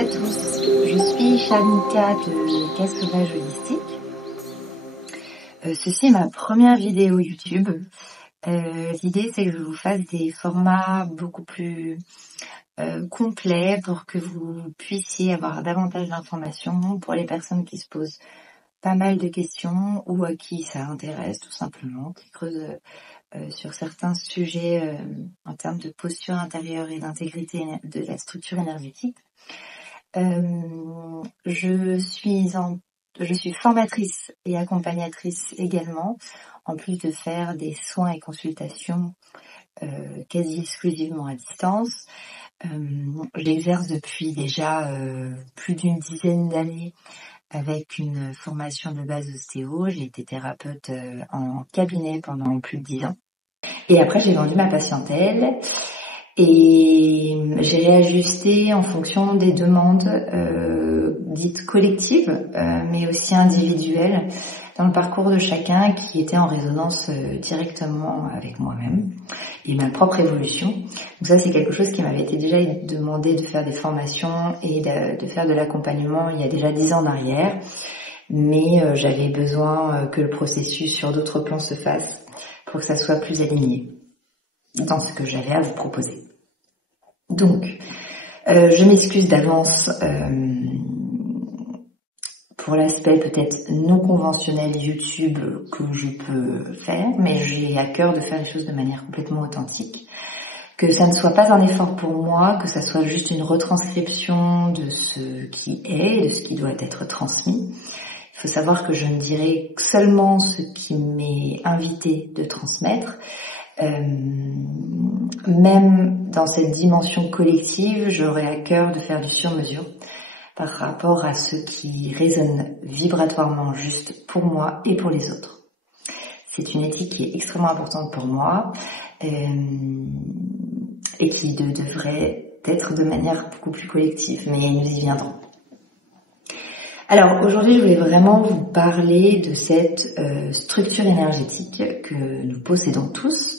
à tous, je suis Sharnika de Casse-Sauvage Holistique. Ceci est ma première vidéo YouTube. L'idée c'est que je vous fasse des formats beaucoup plus complets pour que vous puissiez avoir davantage d'informations pour les personnes qui se posent pas mal de questions ou à qui ça intéresse tout simplement, qui creusent sur certains sujets en termes de posture intérieure et d'intégrité de la structure énergétique. Je suis formatrice et accompagnatrice également, en plus de faire des soins et consultations quasi exclusivement à distance. Je l'exerce depuis déjà plus d'une dizaine d'années avec une formation de base ostéo. J'ai été thérapeute en cabinet pendant plus de 10 ans. Et après, j'ai vendu ma patientèle et j'ai réajusté en fonction des demandes dites collectives, mais aussi individuelles, dans le parcours de chacun qui était en résonance directement avec moi-même et ma propre évolution. Donc ça, c'est quelque chose qui m'avait été déjà demandé de faire des formations et de faire de l'accompagnement il y a déjà 10 ans en arrière, mais j'avais besoin que le processus sur d'autres plans se fasse pour que ça soit plus aligné dans ce que j'avais à vous proposer. Donc, je m'excuse d'avance pour l'aspect peut-être non conventionnel YouTube que je peux faire, mais j'ai à cœur de faire les choses de manière complètement authentique. Que ça ne soit pas un effort pour moi, que ça soit juste une retranscription de ce qui est, de ce qui doit être transmis. Il faut savoir que je ne dirai seulement ce qui m'est invité de transmettre. Même dans cette dimension collective, j'aurai à cœur de faire du sur-mesure par rapport à ce qui résonne vibratoirement juste pour moi et pour les autres. C'est une éthique qui est extrêmement importante pour moi et qui devrait être de manière beaucoup plus collective, mais nous y viendrons. Alors aujourd'hui, je voulais vraiment vous parler de cette structure énergétique que nous possédons tous.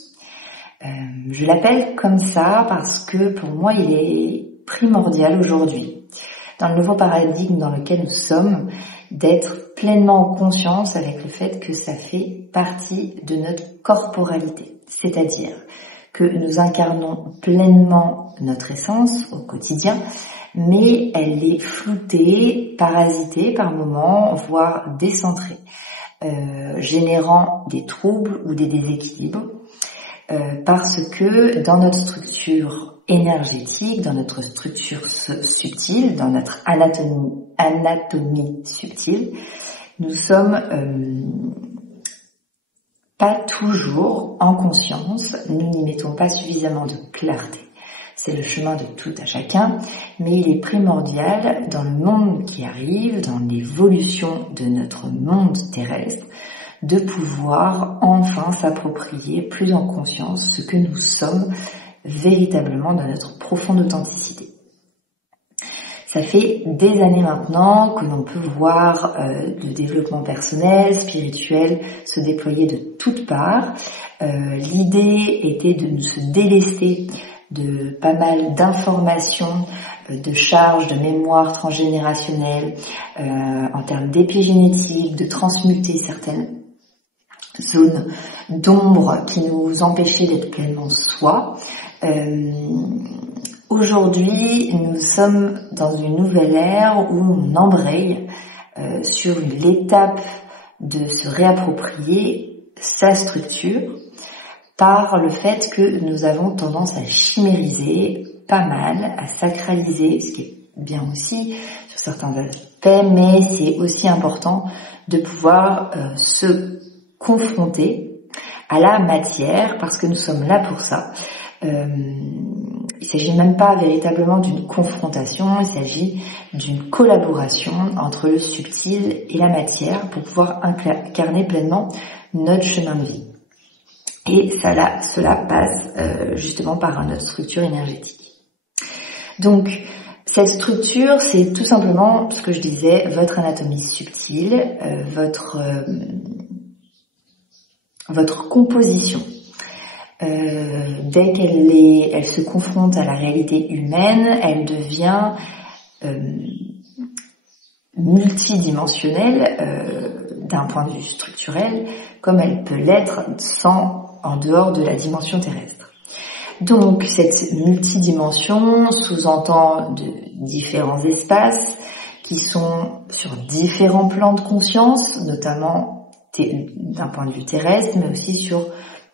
Je l'appelle comme ça parce que pour moi, il est primordial aujourd'hui, dans le nouveau paradigme dans lequel nous sommes, d'être pleinement en conscience avec le fait que ça fait partie de notre corporalité. C'est-à-dire que nous incarnons pleinement notre essence au quotidien, mais elle est floutée, parasitée par moments, voire décentrée, générant des troubles ou des déséquilibres, parce que dans notre structure énergétique, dans notre structure subtile, dans notre anatomie subtile, nous sommes pas toujours en conscience, nous n'y mettons pas suffisamment de clarté. C'est le chemin de tout à chacun, mais il est primordial dans le monde qui arrive, dans l'évolution de notre monde terrestre, de pouvoir enfin s'approprier plus en conscience ce que nous sommes véritablement dans notre profonde authenticité. Ça fait des années maintenant que l'on peut voir le développement personnel, spirituel se déployer de toutes parts. L'idée était de se délester de pas mal d'informations, de charges, de mémoire transgénérationnelle, en termes d'épigénétique, de transmuter certaines zones d'ombre qui nous empêchaient d'être pleinement soi. Aujourd'hui, nous sommes dans une nouvelle ère où on embraye sur l'étape de se réapproprier sa structure par le fait que nous avons tendance à chimériser pas mal, à sacraliser, ce qui est bien aussi sur certains aspects, mais c'est aussi important de pouvoir se confronter à la matière parce que nous sommes là pour ça. Il s'agit même pas véritablement d'une confrontation, il s'agit d'une collaboration entre le subtil et la matière pour pouvoir incarner pleinement notre chemin de vie. Et cela passe justement par notre structure énergétique. Donc, cette structure, c'est tout simplement ce que je disais, votre anatomie subtile, votre composition. Dès qu'elle se confronte à la réalité humaine, elle devient multidimensionnelle d'un point de vue structurel, comme elle peut l'être en dehors de la dimension terrestre. Donc cette multidimension sous-entend de différents espaces qui sont sur différents plans de conscience, notamment d'un point de vue terrestre, mais aussi sur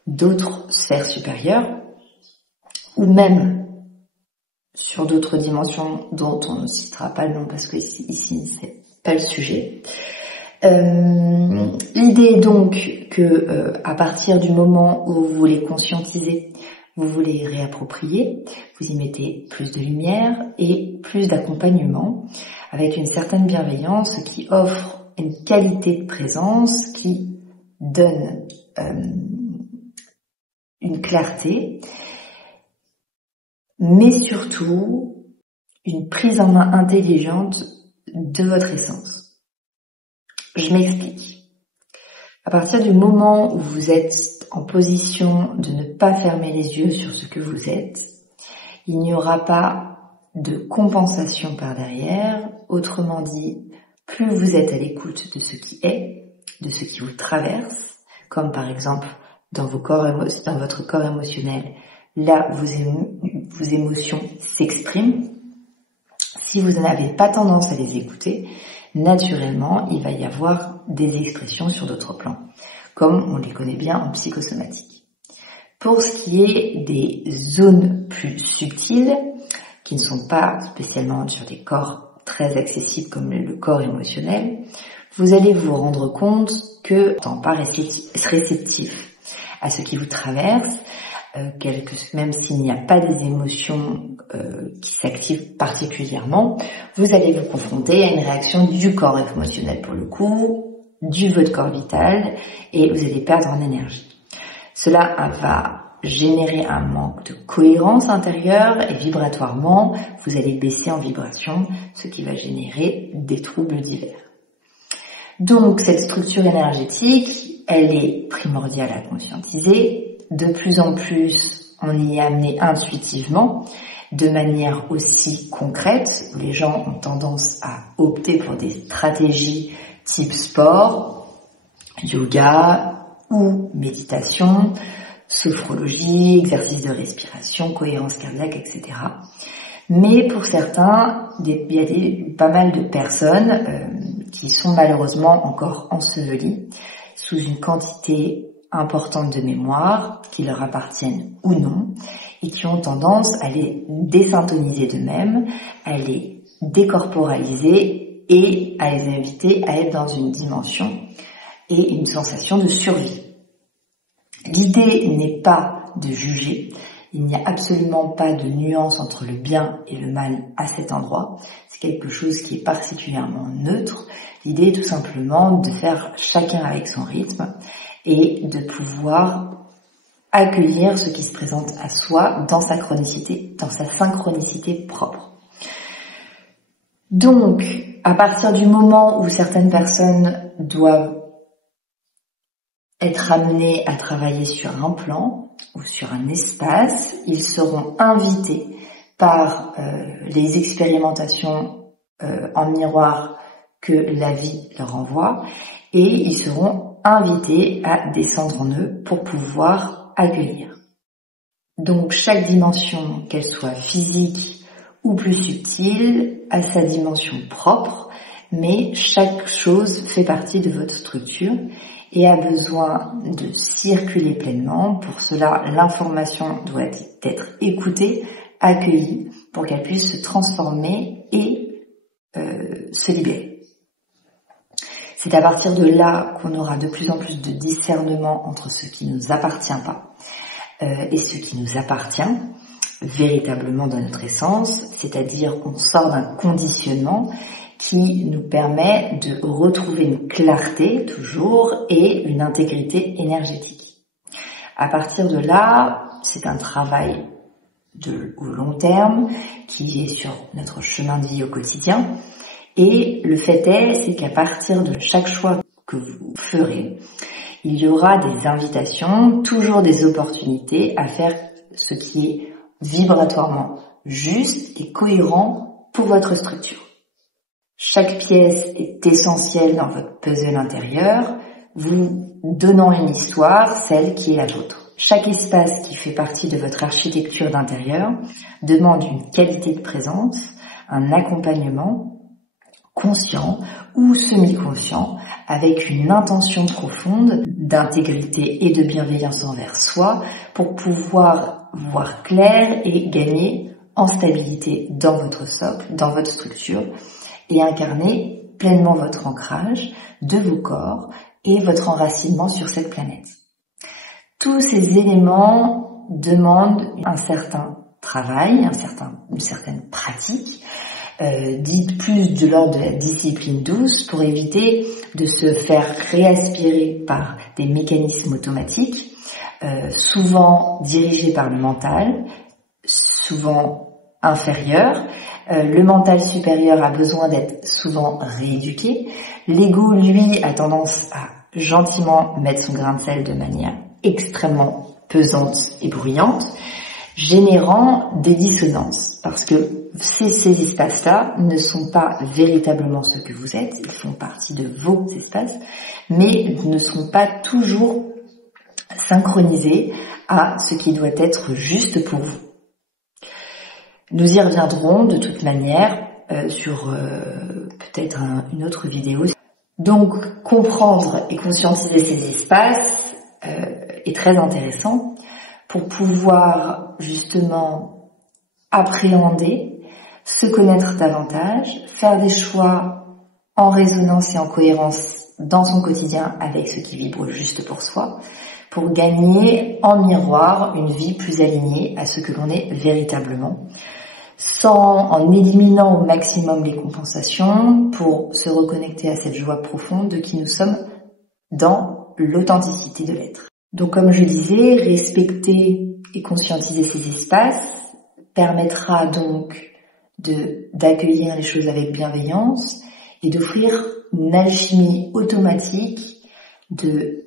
d'autres sphères supérieures, ou même sur d'autres dimensions dont on ne citera pas le nom parce que ici c'est pas le sujet. L'idée est donc que à partir du moment où vous voulez conscientiser, vous voulez réapproprier, vous y mettez plus de lumière et plus d'accompagnement avec une certaine bienveillance qui offre une qualité de présence qui donne une clarté, mais surtout une prise en main intelligente de votre essence. Je m'explique. À partir du moment où vous êtes en position de ne pas fermer les yeux sur ce que vous êtes, il n'y aura pas de compensation par derrière. Autrement dit, plus vous êtes à l'écoute de ce qui est, de ce qui vous traverse, comme par exemple dans votre corps émotionnel, là où vos émotions s'expriment. Si vous n'avez pas tendance à les écouter, naturellement, il va y avoir des expressions sur d'autres plans, comme on les connaît bien en psychosomatique. Pour ce qui est des zones plus subtiles, qui ne sont pas spécialement sur des corps très accessibles comme le corps émotionnel, vous allez vous rendre compte que, n'étant pas réceptif à ce qui vous traverse, même s'il n'y a pas des émotions qui s'activent particulièrement, vous allez vous confronter à une réaction du corps émotionnel pour le coup, votre corps vital, et vous allez perdre en énergie. Cela va générer un manque de cohérence intérieure et vibratoirement, vous allez baisser en vibration, ce qui va générer des troubles divers. Donc cette structure énergétique, elle est primordiale à conscientiser. De plus en plus, on y est amené intuitivement, de manière aussi concrète, où les gens ont tendance à opter pour des stratégies type sport, yoga ou méditation, sophrologie, exercice de respiration, cohérence cardiaque, etc. Mais pour certains, il y a pas mal de personnes qui sont malheureusement encore ensevelies sous une quantité importante de mémoire, qui leur appartiennent ou non, et qui ont tendance à les désyntoniser d'eux-mêmes, à les décorporaliser et à les inviter à être dans une dimension et une sensation de survie. L'idée n'est pas de juger, il n'y a absolument pas de nuance entre le bien et le mal à cet endroit, c'est quelque chose qui est particulièrement neutre. L'idée est tout simplement de faire chacun avec son rythme et de pouvoir accueillir ce qui se présente à soi dans sa chronicité, dans sa synchronicité propre. Donc, à partir du moment où certaines personnes doivent être amenées à travailler sur un plan ou sur un espace, ils seront invités par les expérimentations en miroir que la vie leur envoie et ils seront invités à descendre en eux pour pouvoir accueillir. Donc chaque dimension, qu'elle soit physique ou plus subtile, a sa dimension propre, mais chaque chose fait partie de votre structure et a besoin de circuler pleinement. Pour cela, l'information doit être écoutée, accueillie, pour qu'elle puisse se transformer et se libérer. C'est à partir de là qu'on aura de plus en plus de discernement entre ce qui ne nous appartient pas et ce qui nous appartient véritablement dans notre essence, c'est-à-dire qu'on sort d'un conditionnement qui nous permet de retrouver une clarté toujours et une intégrité énergétique. À partir de là, c'est un travail au long terme qui est sur notre chemin de vie au quotidien. Et le fait c'est qu'à partir de chaque choix que vous ferez, il y aura des invitations, toujours des opportunités à faire ce qui est vibratoirement juste et cohérent pour votre structure. Chaque pièce est essentielle dans votre puzzle intérieur, vous donnant une histoire, celle qui est la vôtre. Chaque espace qui fait partie de votre architecture d'intérieur demande une qualité de présence, un accompagnement conscient ou semi-conscient avec une intention profonde d'intégrité et de bienveillance envers soi pour pouvoir voir clair et gagner en stabilité dans votre socle, dans votre structure et incarner pleinement votre ancrage de vos corps et votre enracinement sur cette planète. Tous ces éléments demandent un certain travail, une certaine pratique, dite plus de l'ordre de la discipline douce, pour éviter de se faire réaspirer par des mécanismes automatiques, souvent dirigés par le mental, souvent inférieur. Le mental supérieur a besoin d'être souvent rééduqué. L'ego, lui, a tendance à gentiment mettre son grain de sel de manière extrêmement pesante et bruyante, générant des dissonances, parce que ces espaces-là ne sont pas véritablement ce que vous êtes, ils font partie de vos espaces, mais ne sont pas toujours synchronisés à ce qui doit être juste pour vous. Nous y reviendrons de toute manière sur peut-être une autre vidéo. Donc, comprendre et conscientiser ces espaces est très intéressant pour pouvoir justement appréhender, se connaître davantage, faire des choix en résonance et en cohérence dans son quotidien avec ce qui vibre juste pour soi, pour gagner en miroir une vie plus alignée à ce que l'on est véritablement, en éliminant au maximum les compensations pour se reconnecter à cette joie profonde de qui nous sommes dans l'authenticité de l'être. Donc comme je disais, respecter et conscientiser ces espaces permettra donc d'accueillir les choses avec bienveillance et d'offrir une alchimie automatique de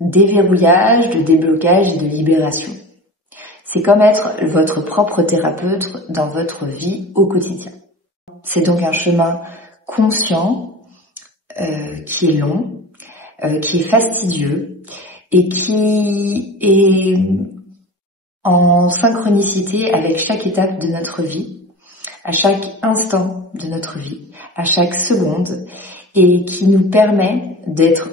déverrouillage, de déblocage et de libération. C'est comme être votre propre thérapeute dans votre vie au quotidien. C'est donc un chemin conscient qui est long, qui est fastidieux et qui est en synchronicité avec chaque étape de notre vie, à chaque instant de notre vie, à chaque seconde, et qui nous permet d'être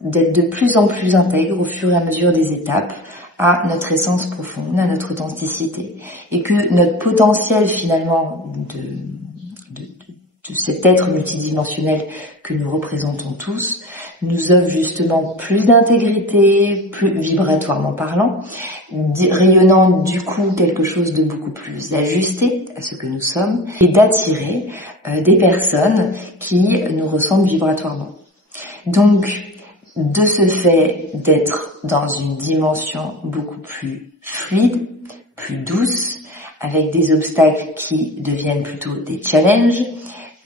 de plus en plus intègre au fur et à mesure des étapes à notre essence profonde, à notre authenticité, et que notre potentiel finalement de cet être multidimensionnel que nous représentons tous nous offre justement plus d'intégrité, plus vibratoirement parlant, rayonnant du coup quelque chose de beaucoup plus ajusté à ce que nous sommes, et d'attirer des personnes qui nous ressemblent vibratoirement. Donc, de ce fait d'être dans une dimension beaucoup plus fluide, plus douce, avec des obstacles qui deviennent plutôt des challenges,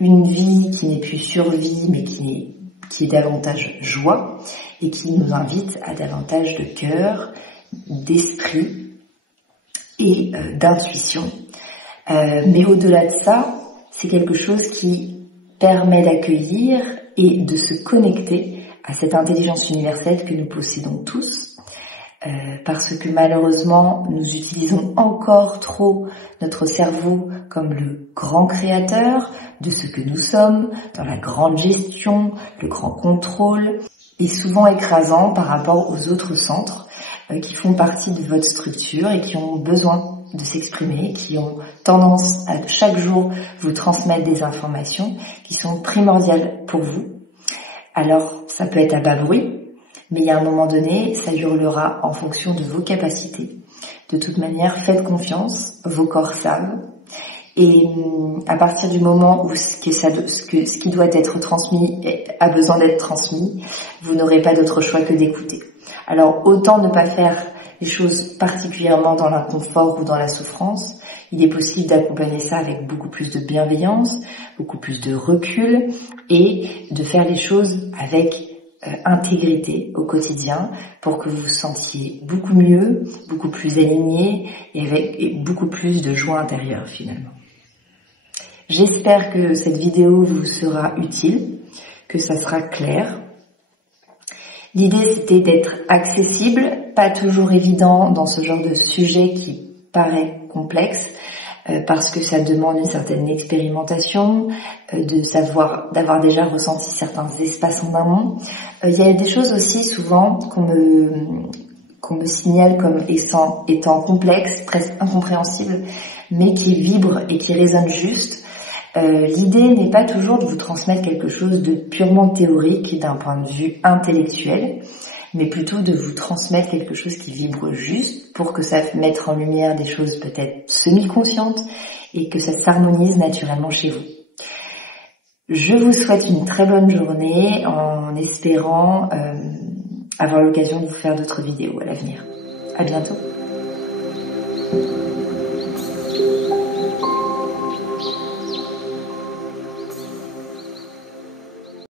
une vie qui n'est plus survie mais qui est davantage joie et qui nous invite à davantage de cœur, d'esprit et d'intuition. Mais au-delà de ça, c'est quelque chose qui permet d'accueillir et de se connecter à cette intelligence universelle que nous possédons tous, parce que malheureusement, nous utilisons encore trop notre cerveau comme le grand créateur de ce que nous sommes, dans la grande gestion, le grand contrôle, et souvent écrasant par rapport aux autres centres qui font partie de votre structure et qui ont besoin de s'exprimer, qui ont tendance à chaque jour vous transmettre des informations qui sont primordiales pour vous. Alors, ça peut être à bas bruit, mais il y a un moment donné, ça hurlera en fonction de vos capacités. De toute manière, faites confiance, vos corps savent. Et à partir du moment où ce qui doit être transmis a besoin d'être transmis, vous n'aurez pas d'autre choix que d'écouter. Alors, autant ne pas faire les choses particulièrement dans l'inconfort ou dans la souffrance, il est possible d'accompagner ça avec beaucoup plus de bienveillance, beaucoup plus de recul et de faire les choses avec intégrité au quotidien pour que vous vous sentiez beaucoup mieux, beaucoup plus aligné et avec beaucoup plus de joie intérieure finalement. J'espère que cette vidéo vous sera utile, que ça sera clair. L'idée, c'était d'être accessible, pas toujours évident dans ce genre de sujet qui paraît complexe, parce que ça demande une certaine expérimentation, d'avoir déjà ressenti certains espaces en amont. Il y a des choses aussi souvent qu'on me signale comme étant complexes, presque incompréhensibles, mais qui vibrent et qui résonnent juste. L'idée n'est pas toujours de vous transmettre quelque chose de purement théorique d'un point de vue intellectuel, mais plutôt de vous transmettre quelque chose qui vibre juste pour que ça mette en lumière des choses peut-être semi-conscientes et que ça s'harmonise naturellement chez vous. Je vous souhaite une très bonne journée en espérant avoir l'occasion de vous faire d'autres vidéos à l'avenir. À bientôt.